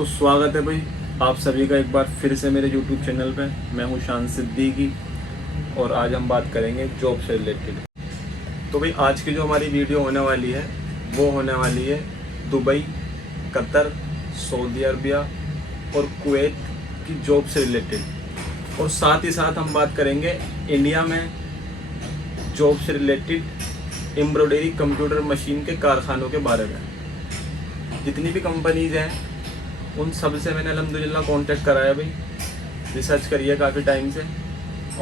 तो स्वागत है भाई आप सभी का एक बार फिर से मेरे YouTube चैनल पे। मैं हूँ शान सिद्दीकी और आज हम बात करेंगे जॉब से रिलेटेड। तो भाई आज की जो हमारी वीडियो होने वाली है वो होने वाली है दुबई, कतर, सऊदी अरबिया और कुवैत की जॉब से रिलेटेड। और साथ ही साथ हम बात करेंगे इंडिया में जॉब से रिलेटेड एम्ब्रॉयडरी कंप्यूटर मशीन के कारखानों के बारे में। जितनी भी कंपनीज हैं उन सब से मैंने अल्हम्दुलिल्लाह कांटेक्ट कराया भाई, रिसर्च करी है काफ़ी टाइम से।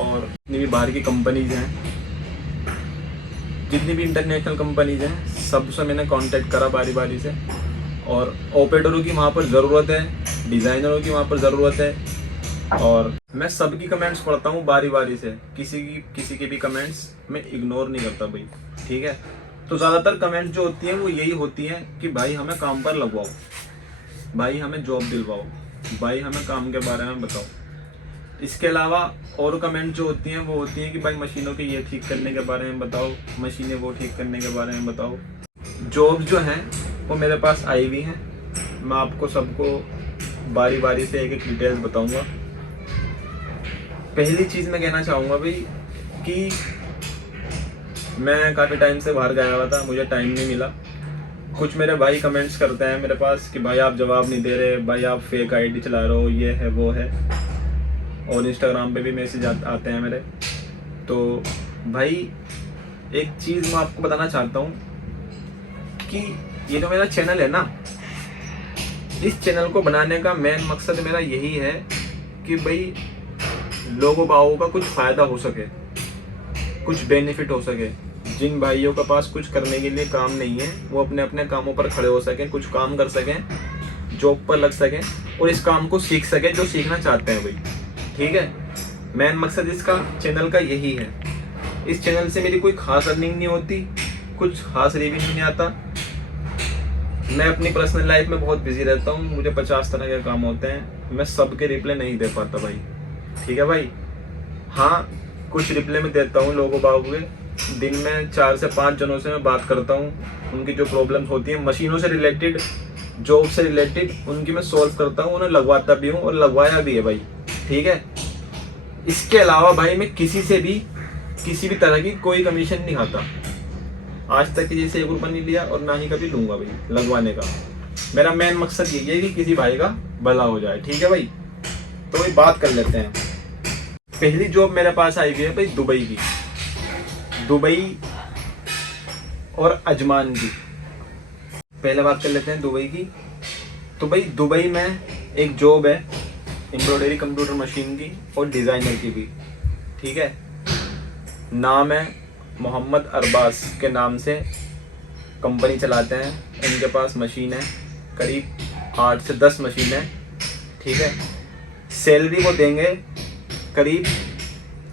और जितनी भी बाहर की कंपनीज हैं, जितनी भी इंटरनेशनल कंपनीज हैं, सबसे मैंने कांटेक्ट करा बारी बारी से। और ऑपरेटरों की वहाँ पर ज़रूरत है, डिज़ाइनरों की वहाँ पर ज़रूरत है। और मैं सबकी कमेंट्स पढ़ता हूँ बारी बारी से, किसी के भी कमेंट्स मैं इग्नोर नहीं करता भाई, ठीक है। तो ज़्यादातर कमेंट्स जो होती हैं वो यही होती हैं कि भाई हमें काम पर लगवाओ, भाई हमें जॉब दिलवाओ, भाई हमें काम के बारे में बताओ। इसके अलावा और कमेंट जो होती हैं वो होती हैं कि भाई मशीनों के ये ठीक करने के बारे में बताओ, मशीनें वो ठीक करने के बारे में बताओ। जॉब जो हैं वो मेरे पास आई हुई हैं, मैं आपको सबको बारी बारी से एक एक डिटेल्स बताऊंगा। पहली चीज़ मैं कहना चाहूँगा भाई कि मैं काफ़ी टाइम से बाहर गया हुआ था, मुझे टाइम नहीं मिला। कुछ मेरे भाई कमेंट्स करते हैं मेरे पास कि भाई आप जवाब नहीं दे रहे, भाई आप फेक आईडी चला रहे हो, ये है वो है। और इंस्टाग्राम पे भी मैसेज आते हैं मेरे। तो भाई एक चीज़ मैं आपको बताना चाहता हूँ कि ये जो मेरा चैनल है ना, इस चैनल को बनाने का मेन मकसद मेरा यही है कि भाई लोगों बागों का कुछ फ़ायदा हो सके, कुछ बेनिफिट हो सके। जिन भाइयों के पास कुछ करने के लिए काम नहीं है वो अपने अपने कामों पर खड़े हो सकें, कुछ काम कर सकें, जॉब पर लग सकें और इस काम को सीख सकें जो सीखना चाहते हैं भाई, ठीक है। मेन मकसद इसका चैनल का यही है। इस चैनल से मेरी कोई खास अर्निंग नहीं होती, कुछ खास रेवेन्यू नहीं आता। मैं अपनी पर्सनल लाइफ में बहुत बिजी रहता हूँ, मुझे 50 तरह के काम होते हैं, मैं सबके रिप्लाई नहीं दे पाता भाई, ठीक है भाई। हाँ, कुछ रिप्लाई में देता हूँ लोगों बागों के। दिन में 4 से 5 जनों से मैं बात करता हूँ, उनकी जो प्रॉब्लम्स होती हैं मशीनों से रिलेटेड, जॉब से रिलेटेड, उनकी मैं सॉल्व करता हूँ, उन्हें लगवाता भी हूँ और लगवाया भी है भाई, ठीक है। इसके अलावा भाई मैं किसी से भी किसी भी तरह की कोई कमीशन नहीं खाता, आज तक किसी से 1 रुपया नहीं लिया और ना ही कभी लूँगा भाई लगवाने का। मेरा मेन मकसद यही है कि किसी भाई का भला हो जाए, ठीक है भाई। तो भाई बात कर लेते हैं। पहली जॉब मेरे पास आई हुई है भाई दुबई की, दुबई और अजमान की। पहले बात कर लेते हैं दुबई की। तो भाई दुबई में एक जॉब है एम्ब्रॉयडरी कंप्यूटर मशीन की और डिज़ाइनर की भी, ठीक है। नाम है मोहम्मद अरबाज के नाम से कंपनी चलाते हैं। इनके पास मशीन है करीब 8 से 10 मशीन है, ठीक है। सैलरी वो देंगे करीब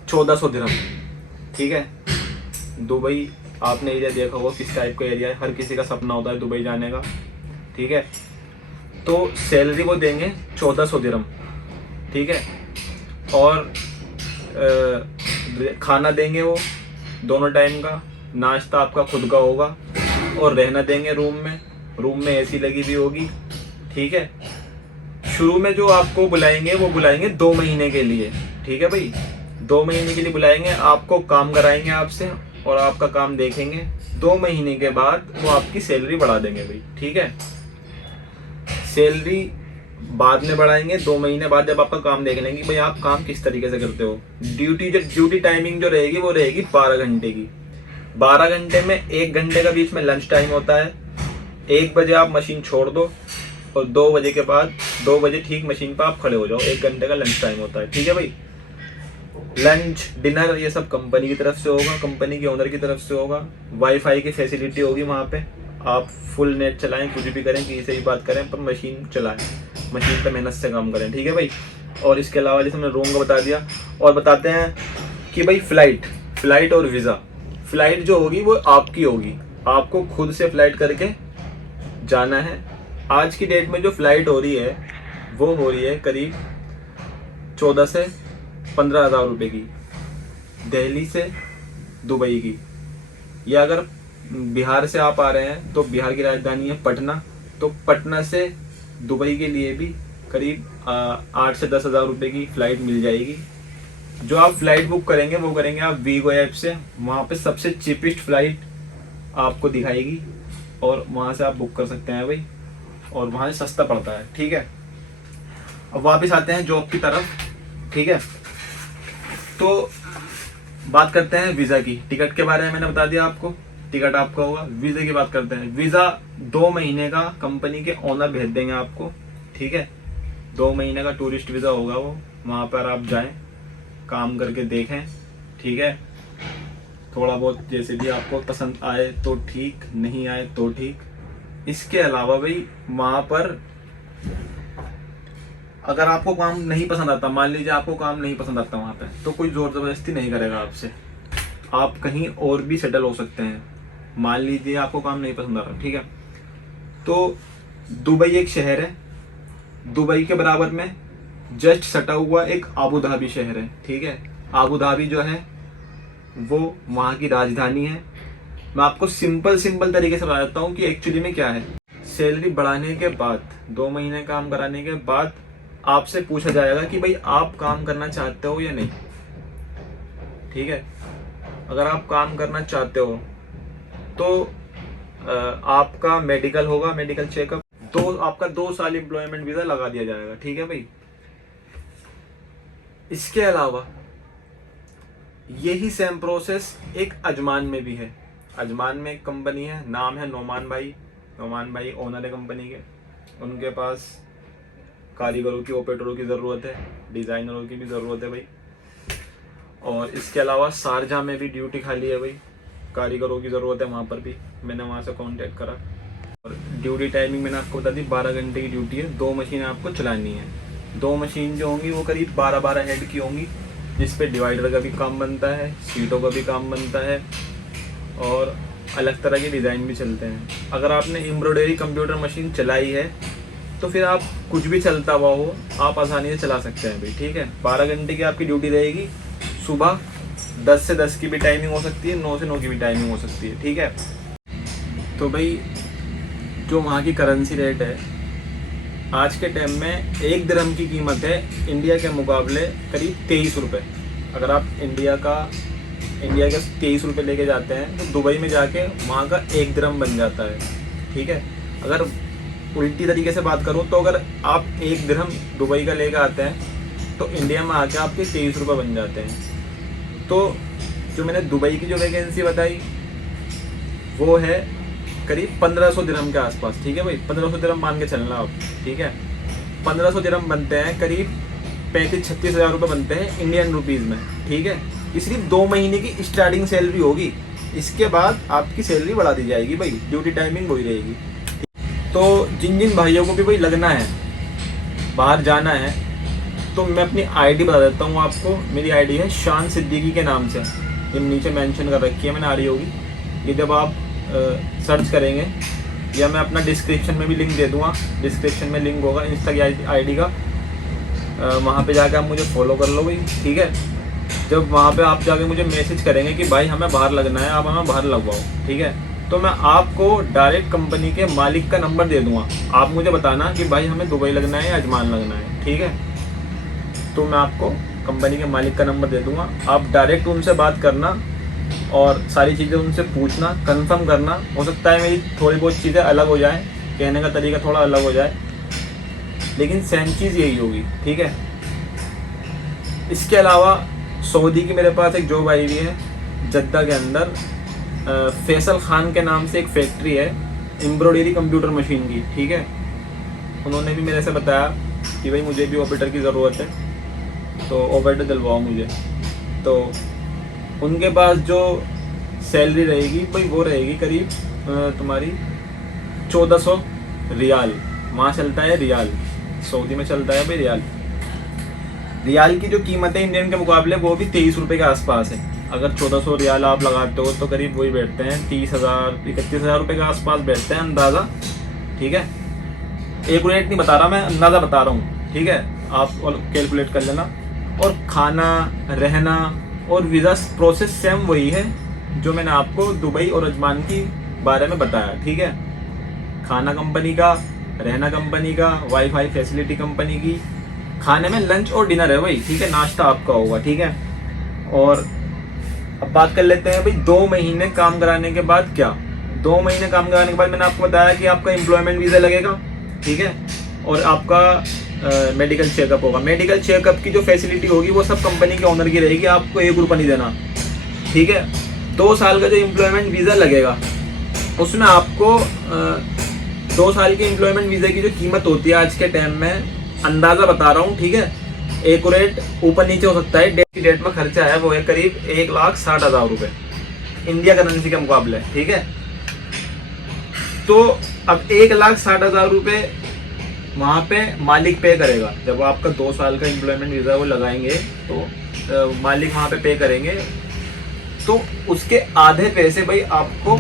1400 दिरहम, ठीक है। दुबई आपने एरिया देखा होगा किस टाइप का एरिया है, हर किसी का सपना होता है दुबई जाने का, ठीक है। तो सैलरी वो देंगे 1400 दिरहम, ठीक है। और खाना देंगे वो दोनों टाइम का, नाश्ता आपका खुद का होगा और रहना देंगे रूम में एसी लगी हुई होगी, ठीक है। शुरू में जो आपको बुलाएंगे वो बुलाएंगे 2 महीने के लिए, ठीक है भाई। 2 महीने के लिए बुलाएंगे, आपको काम कराएंगे आपसे और आपका काम देखेंगे। 2 महीने के बाद वो आपकी सैलरी बढ़ा देंगे भाई, ठीक है। सैलरी बाद में बढ़ाएंगे 2 महीने बाद, जब आपका काम देख लेंगे भाई आप काम किस तरीके से करते हो। ड्यूटी टाइमिंग जो रहेगी वो रहेगी 12 घंटे की। 12 घंटे में 1 घंटे का बीच में लंच टाइम होता है। 1 बजे आप मशीन छोड़ दो और 2 बजे के बाद 2 बजे ठीक मशीन पर आप खड़े हो जाओ। 1 घंटे का लंच टाइम होता है, ठीक है भाई। लंच डिनर ये सब कंपनी की तरफ से होगा, कंपनी के ओनर की तरफ से होगा। वाईफाई की फैसिलिटी होगी वहाँ पे, आप फुल नेट चलाएं, कुछ भी करें, किसी से भी बात करें, पर मशीन चलाएं, मशीन पे मेहनत से काम करें, ठीक है भाई। और इसके अलावा जैसे हमने रूम का बता दिया, और बताते हैं कि भाई फ़्लाइट और वीज़ा। फ़्लाइट जो होगी वो आपकी होगी, आपको खुद से फ़्लाइट करके जाना है। आज की डेट में जो फ़्लाइट हो रही है वो हो रही है करीब 14 से 15,000 रुपये की, दिल्ली से दुबई की। या अगर बिहार से आप आ रहे हैं तो बिहार की राजधानी है पटना, तो पटना से दुबई के लिए भी करीब 8 से 10 हज़ार रुपये की फ़्लाइट मिल जाएगी। जो आप फ्लाइट बुक करेंगे वो करेंगे आप वीगो ऐप से, वहाँ पे सबसे चीपेस्ट फ्लाइट आपको दिखाएगी और वहाँ से आप बुक कर सकते हैं भाई, और वहाँ से सस्ता पड़ता है। ठीक है, अब वापस आते हैं जॉब की तरफ। ठीक है, तो बात करते हैं वीज़ा की। टिकट के बारे में मैंने बता दिया आपको, टिकट आपका होगा। वीज़ा की बात करते हैं। वीज़ा 2 महीने का कंपनी के ओनर भेज देंगे आपको। ठीक है, 2 महीने का टूरिस्ट वीज़ा होगा वो, वहाँ पर आप जाएं, काम करके देखें। ठीक है, थोड़ा बहुत जैसे भी आपको पसंद आए तो ठीक, नहीं आए तो ठीक। इसके अलावा भाई वहाँ पर अगर आपको काम नहीं पसंद आता, मान लीजिए आपको काम नहीं पसंद आता वहाँ पे, तो कोई जोर ज़बरदस्ती नहीं करेगा आपसे, आप कहीं और भी सेटल हो सकते हैं। मान लीजिए आपको काम नहीं पसंद आ रहा, ठीक है, तो दुबई एक शहर है, दुबई के बराबर में जस्ट सटा हुआ एक आबू धाबी शहर है। ठीक है, आबू धाबी जो है वो वहाँ की राजधानी है। मैं आपको सिंपल तरीके से बता देता हूँ कि एक्चुअली में क्या है। सैलरी बढ़ाने के बाद, 2 महीने काम कराने के बाद आपसे पूछा जाएगा कि भाई आप काम करना चाहते हो या नहीं। ठीक है, अगर आप काम करना चाहते हो तो आपका मेडिकल होगा, मेडिकल चेकअप, आपका 2 साल एम्प्लॉयमेंट वीज़ा लगा दिया जाएगा। ठीक है भाई, इसके अलावा यही सेम प्रोसेस एक अजमान में भी है। अजमान में एक कंपनी है, नाम है नोमान भाई। नोमान भाई ओनर है कंपनी के। उनके पास कारीगरों की, ऑपरेटरों की ज़रूरत है, डिज़ाइनरों की भी ज़रूरत है भाई। और इसके अलावा शारजा में भी ड्यूटी खाली है भाई, कारीगरों की ज़रूरत है वहाँ पर भी। मैंने वहाँ से कांटेक्ट करा और ड्यूटी टाइमिंग मैंने आपको बता दी, 12 घंटे की ड्यूटी है। 2 मशीन आपको चलानी है। 2 मशीन जो होंगी वो करीब 12-12 हेड की होंगी, जिस पे डिवाइडर का भी काम बनता है, सीटों का भी काम बनता है और अलग तरह के डिज़ाइन भी चलते हैं। अगर आपने एम्ब्रॉयडरी कंप्यूटर मशीन चलाई है तो फिर आप कुछ भी चलता हुआ हो आप आसानी से चला सकते हैं भाई। ठीक है, 12 घंटे की आपकी ड्यूटी रहेगी। सुबह 10 से 10 की भी टाइमिंग हो सकती है, 9 से 9 की भी टाइमिंग हो सकती है। ठीक है, तो भाई जो वहाँ की करेंसी रेट है आज के टाइम में, 1 दिरहम की कीमत है इंडिया के मुकाबले करीब 23 रुपये। अगर आप इंडिया का 23 रुपये लेके जाते हैं तो दुबई में जाके वहाँ का 1 दिरहम बन जाता है। ठीक है, अगर उल्टी तरीके से बात करूँ तो अगर आप 1 दिरहम दुबई का लेके आते हैं तो इंडिया में आके आपके 23 रुपये बन जाते हैं। तो जो मैंने दुबई की जो वैकेंसी बताई वो है करीब 1500 दिरहम के आसपास। ठीक है भाई, 1500 दिरहम मान के चलना आप। ठीक है, 1500 दिरहम बनते हैं करीब 35-36 हज़ार रुपये बनते हैं इंडियन रुपीज़ में। ठीक है, ये सिर्फ 2 महीने की स्टार्टिंग सैलरी होगी, इसके बाद आपकी सैलरी बढ़ा दी जाएगी भाई, ड्यूटी टाइमिंग वही रहेगी। तो जिन भाइयों को भी भाई लगना है, बाहर जाना है, तो मैं अपनी आईडी बता देता हूँ आपको। मेरी आईडी है शान सिद्दीकी के नाम से, ये नीचे मेंशन कर रखी है मैंने, आ रही होगी। ये जब आप सर्च करेंगे, या मैं अपना डिस्क्रिप्शन में भी लिंक दे दूँगा, डिस्क्रिप्शन में लिंक होगा इंस्टा की आईडी का, वहाँ पे जाके आप मुझे फॉलो कर लो भाई। ठीक है, जब वहाँ पे आप जाके मुझे मैसेज करेंगे कि भाई हमें बाहर लगना है, आप हमें बाहर लगवाओ। ठीक है, तो मैं आपको डायरेक्ट कंपनी के मालिक का नंबर दे दूँगा, आप मुझे बताना कि भाई हमें दुबई लगना है या अजमान लगना है। ठीक है, तो मैं आपको कंपनी के मालिक का नंबर दे दूँगा, आप डायरेक्ट उनसे बात करना और सारी चीज़ें उनसे पूछना, कंफर्म करना। हो सकता है मेरी थोड़ी बहुत चीज़ें अलग हो जाएं, कहने का तरीका थोड़ा अलग हो जाए, लेकिन सेम चीज़ यही होगी। ठीक है, इसके अलावा सऊदी की मेरे पास एक जॉब आई हुई है जद्दा के अंदर, फैसल खान के नाम से एक फैक्ट्री है एम्ब्रॉयडरी कंप्यूटर मशीन की। ठीक है, उन्होंने भी मेरे से बताया कि भाई मुझे भी ऑपरेटर की ज़रूरत है, तो ऑपरेटर दिलवाओ मुझे। तो उनके पास जो सैलरी रहेगी भाई वो रहेगी करीब तुम्हारी 1400 रियाल। वहाँ चलता है रियाल, सऊदी में चलता है भाई रियाल। रियाल की जो कीमत है इंडियन के मुकाबले वो भी 23 रुपये के आसपास है। अगर 1400 रियाल आप लगाते हो तो करीब वही बैठते हैं 30,000-31,000 रुपये के आसपास बैठते हैं अंदाज़ा। ठीक है, एक रेट नहीं बता रहा मैं, अंदाज़ा बता रहा हूँ। ठीक है, आप कैलकुलेट कर लेना। और खाना, रहना और वीज़ा प्रोसेस सेम वही है जो मैंने आपको दुबई और अजमान की बारे में बताया। ठीक है, खाना कंपनी का, रहना कंपनी का, वाईफाई फैसिलिटी कंपनी की, खाने में लंच और डिनर है भाई, ठीक है, नाश्ता आपका होगा, ठीक है। और अब बात कर लेते हैं भाई 2 महीने काम कराने के बाद क्या। 2 महीने काम कराने के बाद मैंने आपको बताया कि आपका एम्प्लॉयमेंट वीज़ा लगेगा, ठीक है, और आपका मेडिकल चेकअप होगा। मेडिकल चेकअप की जो फैसिलिटी होगी वो सब कंपनी के ओनर की रहेगी, आपको 1 रुपया नहीं देना, ठीक है। 2 साल का जो एम्प्लॉयमेंट वीज़ा लगेगा उसमें आपको 2 साल के एम्प्लॉयमेंट वीज़ा की जो कीमत होती है आज के टाइम में, अंदाज़ा बता रहा हूँ, ठीक है, एक रेट ऊपर नीचे हो सकता है। डेट की डेट में खर्चा है वो है करीब 1,60,000 रुपये इंडिया करेंसी के मुकाबले, ठीक है। तो अब 1,60,000 रुपये वहाँ पे मालिक पे करेगा। जब आपका 2 साल का एम्प्लॉयमेंट वीज़ा वो लगाएंगे तो मालिक वहाँ पे करेंगे, तो उसके आधे पैसे भाई आपको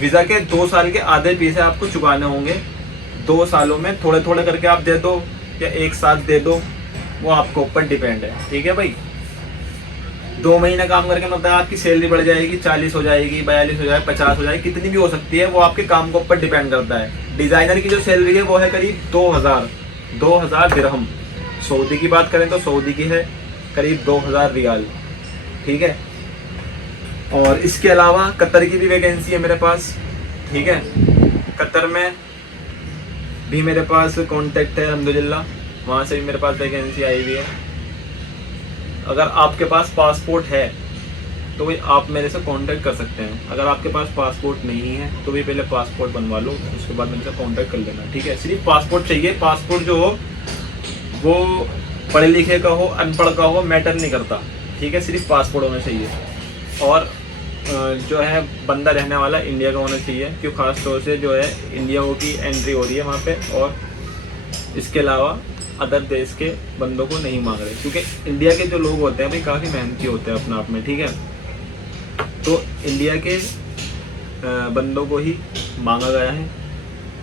वीज़ा के 2 साल के आधे पैसे आपको चुकाने होंगे। 2 सालों में थोड़े थोड़े करके आप दे दो या एक साथ दे दो, वो आपके ऊपर डिपेंड है, ठीक है भाई। 2 महीने काम करके मतलब आपकी सैलरी बढ़ जाएगी, 40 हो जाएगी, 42 हो जाएगी, 50 हो जाएगी, कितनी भी हो सकती है, वो आपके काम के ऊपर डिपेंड करता है। डिज़ाइनर की जो सैलरी है वो है करीब 2,000 दिरहम। सऊदी की बात करें तो सऊदी की है करीब 2,000 रियाल, ठीक है। और इसके अलावा कतर की भी वैकेंसी है मेरे पास, ठीक है। कतर में भी मेरे पास कॉन्टैक्ट है अल्हम्दुलिल्लाह, वहाँ से भी मेरे पास वैकेंसी आई हुई है। अगर आपके पास पासपोर्ट है तो भी आप मेरे से कांटेक्ट कर सकते हैं। अगर आपके पास पासपोर्ट नहीं है तो भी पहले पासपोर्ट बनवा लो, उसके बाद मेरे से कांटेक्ट कर लेना, ठीक है। सिर्फ पासपोर्ट चाहिए। पासपोर्ट जो हो वो पढ़े लिखे का हो, अनपढ़ का हो, मैटर नहीं करता, ठीक है, सिर्फ पासपोर्ट होना चाहिए। और जो है बंदा रहने वाला इंडिया का होना चाहिए, क्यों खास तौर से जो है इंडिया की एंट्री हो रही है वहाँ पे, और इसके अलावा अदर देश के बंदों को नहीं मांग रहे, क्योंकि इंडिया के जो लोग होते हैं भाई काफ़ी मेहनती होते हैं अपना आप में, ठीक है। तो इंडिया के बंदों को ही मांगा गया है।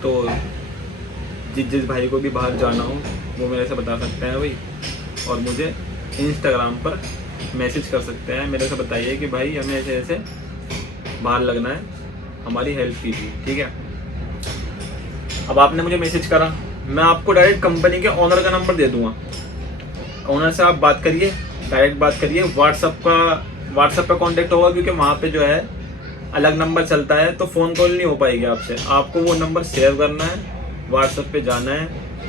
तो जिस भाई को भी बाहर जाना हो वो मेरे से बता सकते हैं भाई, और मुझे इंस्टाग्राम पर मैसेज कर सकते हैं, मेरे से बताइए कि भाई हमें ऐसे ऐसे बाहर लगना है, हमारी हेल्प कीजिए, ठीक है। अब आपने मुझे मैसेज करा, मैं आपको डायरेक्ट कंपनी के ओनर का नंबर दे दूंगा, ओनर से आप बात करिए, डायरेक्ट बात करिए। व्हाट्सएप पे कांटेक्ट होगा, क्योंकि वहाँ पे जो है अलग नंबर चलता है, तो फ़ोन कॉल नहीं हो पाएगी आपसे। आपको वो नंबर सेव करना है, व्हाट्सएप पे जाना है,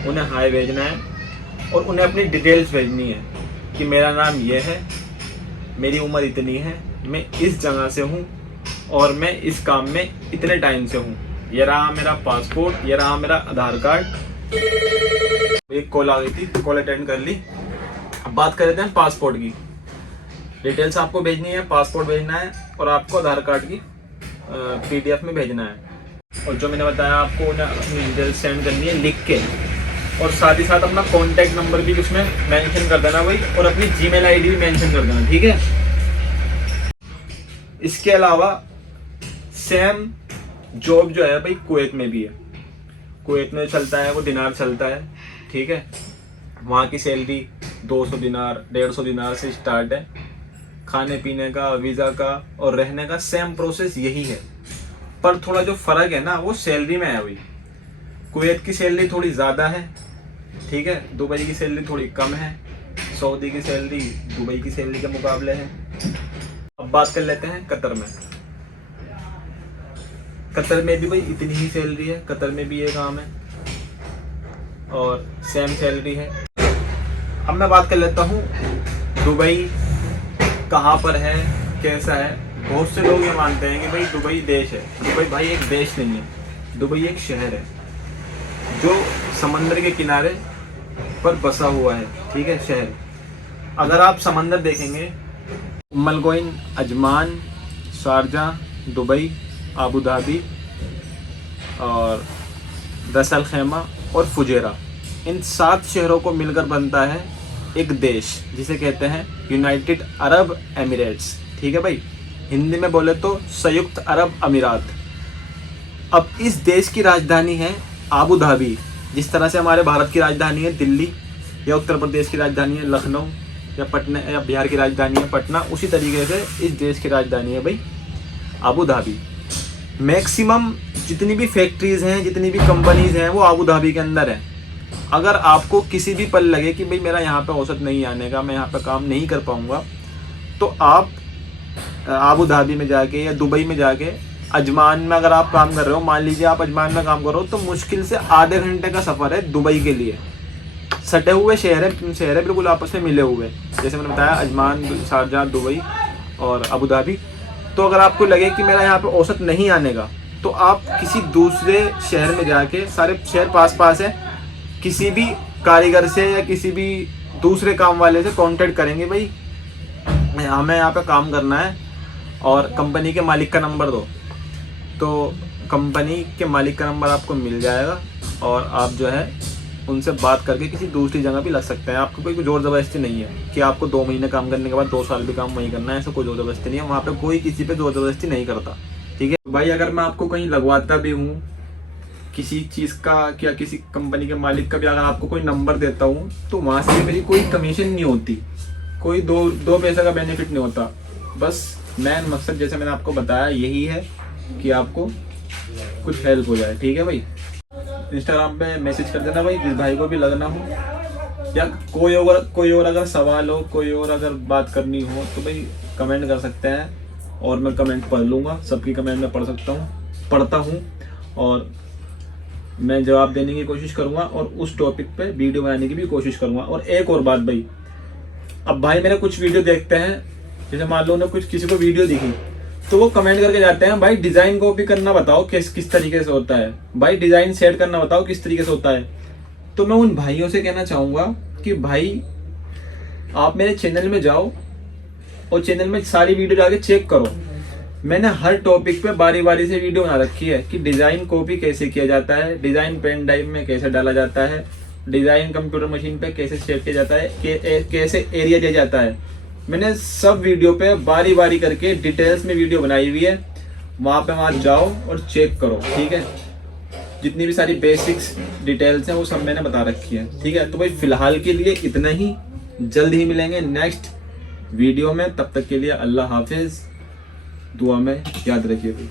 उन्हें हाय भेजना है और उन्हें अपनी डिटेल्स भेजनी है कि मेरा नाम ये है, मेरी उम्र इतनी है, मैं इस जगह से हूँ और मैं इस काम में इतने टाइम से हूँ, ये रहा मेरा पासपोर्ट, ये रहा मेरा आधार कार्ड। एक कॉल आ गई थी, कॉल अटेंड कर ली। अब बात कर लेते हैं पासपोर्ट की। डिटेल्स आपको भेजनी है, पासपोर्ट भेजना है और आपको आधार कार्ड की PDF में भेजना है। और जो मैंने बताया आपको उन्हें अपनी डिटेल्स सेंड करनी है लिख के, और साथ ही साथ अपना कॉन्टैक्ट नंबर भी उसमें मेंशन कर देना भाई, और अपनी जीमेल ID भी मेंशन कर देना, ठीक है। इसके अलावा सेम जॉब जो है भाई कुवैत में भी है। कुवैत में चलता है वो दिनार चलता है, ठीक है। वहाँ की सैलरी 200 दिनार 150 दिनार से स्टार्ट है। खाने पीने का, वीज़ा का और रहने का सेम प्रोसेस यही है, पर थोड़ा जो फ़र्क है ना वो सैलरी में है भाई। कुवैत की सैलरी थोड़ी ज़्यादा है, ठीक है। दुबई की सैलरी थोड़ी कम है, सऊदी की सैलरी दुबई की सैलरी के मुकाबले है। अब बात कर लेते हैं कतर में। कतर में भी भाई इतनी ही सैलरी है, कतर में भी ये काम है और सेम सैलरी है। अब मैं बात कर लेता हूँ दुबई कहाँ पर है, कैसा है। बहुत से लोग ये मानते हैं कि भाई दुबई देश है। दुबई भाई एक देश नहीं है, दुबई एक शहर है जो समंदर के किनारे पर बसा हुआ है, ठीक है, शहर। अगर आप समंदर देखेंगे, Umm al Quwain, Ajman, Sharjah, Dubai, Abu Dhabi और रस अल खैमा और फुजेरा, इन 7 शहरों को मिलकर बनता है एक देश जिसे कहते हैं यूनाइटेड अरब एमिरेट्स, ठीक है भाई। हिंदी में बोले तो संयुक्त अरब अमीरात। अब इस देश की राजधानी है अबू धाबी। जिस तरह से हमारे भारत की राजधानी है दिल्ली, या उत्तर प्रदेश की राजधानी है लखनऊ, या पटना, या बिहार की राजधानी है पटना, उसी तरीके से इस देश की राजधानी है भाई अबू धाबी। मैक्सिमम जितनी भी फैक्ट्रीज़ हैं, जितनी भी कंपनीज़ हैं, वो आबू धाबी के अंदर है। अगर आपको किसी भी पल लगे कि भाई मेरा यहाँ पे औसत नहीं आने का, मैं यहाँ पे काम नहीं कर पाऊँगा, तो आप आबू धाबी में जाके या दुबई में जाके अजमान में अगर आप काम कर रहे हो, मान लीजिए आप अजमान में काम कर रहे हो, तो मुश्किल से आधे घंटे का सफ़र है दुबई के लिए। सटे हुए शहर है बिल्कुल आपस में मिले हुए, जैसे मैंने बताया अजमान, शारजाह, दुबई और अबू धाबी। तो अगर आपको लगे कि मेरा यहाँ पे औसत नहीं आने का, तो आप किसी दूसरे शहर में जाके, सारे शहर पास पास है, किसी भी कारीगर से या किसी भी दूसरे काम वाले से कांटेक्ट करेंगे, भाई हमें यहाँ पे काम करना है और कंपनी के मालिक का नंबर दो, तो कंपनी के मालिक का नंबर आपको मिल जाएगा और आप जो है उनसे बात करके किसी दूसरी जगह भी लग सकते हैं। आपको कोई ज़ोर ज़बरदस्ती नहीं है कि आपको 2 महीने काम करने के बाद 2 साल भी काम वहीं करना है, ऐसा कोई ज़ोर ज़बरदस्ती नहीं है। वहाँ पे कोई किसी पे ज़ोर ज़बरदस्ती नहीं करता, ठीक है भाई। अगर मैं आपको कहीं लगवाता भी हूँ किसी चीज़ का या किसी कंपनी के मालिक का भी अगर आपको कोई नंबर देता हूँ, तो वहाँ से मेरी कोई कमीशन नहीं होती, कोई दो पैसे का बेनिफिट नहीं होता। बस मेन मकसद जैसे मैंने आपको बताया यही है कि आपको कुछ हेल्प हो जाए, ठीक है भाई। इंस्टाग्राम पे मैसेज कर देना भाई, जिस भाई को भी लगना हो, या कोई और अगर सवाल हो, कोई और अगर बात करनी हो, तो भाई कमेंट कर सकते हैं और मैं कमेंट पढ़ लूँगा। सबकी कमेंट में पढ़ता हूँ और मैं जवाब देने की कोशिश करूँगा और उस टॉपिक पे वीडियो बनाने की भी कोशिश करूँगा। और एक और बात भाई, अब भाई मेरे कुछ वीडियो देखते हैं, जैसे मान लो उन्हें किसी को वीडियो दिखी, तो वो कमेंट करके जाते हैं भाई डिज़ाइन कॉपी करना बताओ किस तरीके से होता है, भाई डिज़ाइन सेट करना बताओ किस तरीके से होता है। तो मैं उन भाइयों से कहना चाहूँगा कि भाई आप मेरे चैनल में जाओ और चैनल में सारी वीडियो जाके चेक करो। मैंने हर टॉपिक पे बारी बारी से वीडियो बना रखी है कि डिज़ाइन कॉपी कैसे किया जाता है, डिज़ाइन पेन ड्राइव में कैसे डाला जाता है, डिज़ाइन कंप्यूटर मशीन पे कैसे सेट किया जाता है, कैसे एरिया दिया जाता है। मैंने सब वीडियो पे बारी बारी करके डिटेल्स में वीडियो बनाई हुई है, वहाँ जाओ और चेक करो, ठीक है। जितनी भी सारी बेसिक्स डिटेल्स हैं वो सब मैंने बता रखी है, ठीक है। तो भाई फिलहाल के लिए इतना ही, जल्द ही मिलेंगे नेक्स्ट वीडियो में। तब तक के लिए अल्लाह हाफिज़, दुआ में याद रखिए भाई।